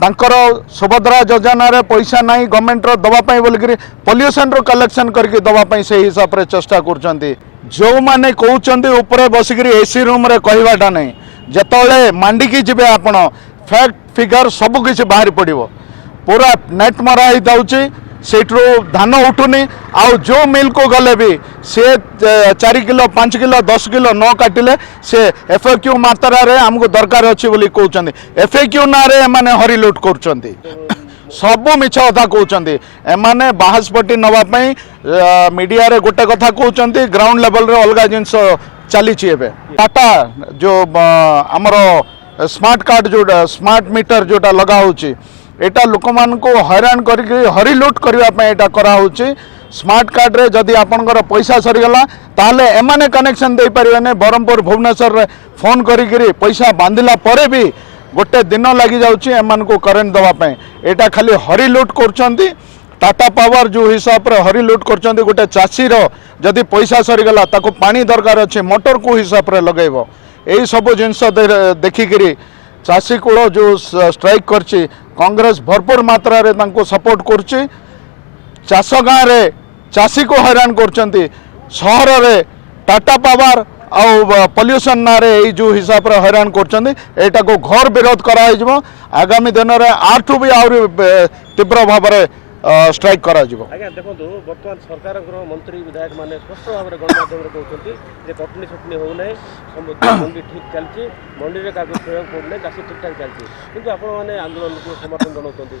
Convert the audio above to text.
तांकर सुभद्रा योजना रे पैसा नहीं गवर्नमेंट रो दवापाई बोलिक पॉल्यूशन रो कलेक्शन करके दवापाई से हिसाब रे चेष्टा करछंती जो माने कहउछंती ऊपर बसिक एसी रूम रे कहवाटा नहीं जतले मांडिकी जिबे आपण फैक्ट फिगर सब किसी बाहरी पड़ो पूरा नेट मरा ही जाऊँगी सेठू धान उठुनी आउ जो मिल को गले भी से 4 किलो 5 किलो 10 किलो न काटिले से एफएक्यू मात्रा रे हमको दरकार अच्छी बोली कहते एफएक्यू ना रे माने हरी लुट कर सब मिछ कथा कहते एमाने बाहसपट्टी नवापाई मीडिया रे गोटे कथा कहते ग्राउंड लेवल रे अलग जिनस चली टाटा जो आमर स्मार्ट कार्ड जोटा स्मार्ट मीटर जोटा लगा होची एटा लोक मान को हैरान करके हरी लुट करने कराऊँच स्मार्ट कार्ड रे जदि आपनकर पैसा सरीगला ताहले एमाने कनेक्शन दे पारे ब्रह्मपुर भुवनेश्वर रे फोन करी पैसा बांधिला परे भी गोटे दिन लगी जाऊँगी एमान को करेन्ट दवापाई एटा खाली हरी लुट करछंती टाटा पावर जो हिसाब रे हरी लुट करछंती गोटे चाषीर जदि पैसा सरीगला ताको पानी दरकार अच्छे मोटर को हिसाब रे लगेबो यही सब जिनस देखिकी चाषी कूल जो स्ट्राइक करछि कांग्रेस भरपूर मात्रा रे तांको सपोर्ट करछि चाष गाँव रे चाषी को हैरान करछंती शहर रे टाटा पावर आउ पॉल्यूशन ना रे यही जो हिसाब रे हैरान करछंती एटा को घोर विरोध करा हिजबो आगामी दिन रे आठु भी आउरी तीव्र भाव रे स्ट्राइक करा जिवो। आज्ञा देखो बर्तमान सरकार मंत्री विधायक माने स्पष्ट भाव में गणमाध्यम कहते जे कटनी सटनी हो ना मंडी ठीक चलती मंडी में क्या प्रयोग पड़े चाषी ठीक ठाक चलती किंतु आपण मैंने आंदोलन को समर्थन जनाऊँ।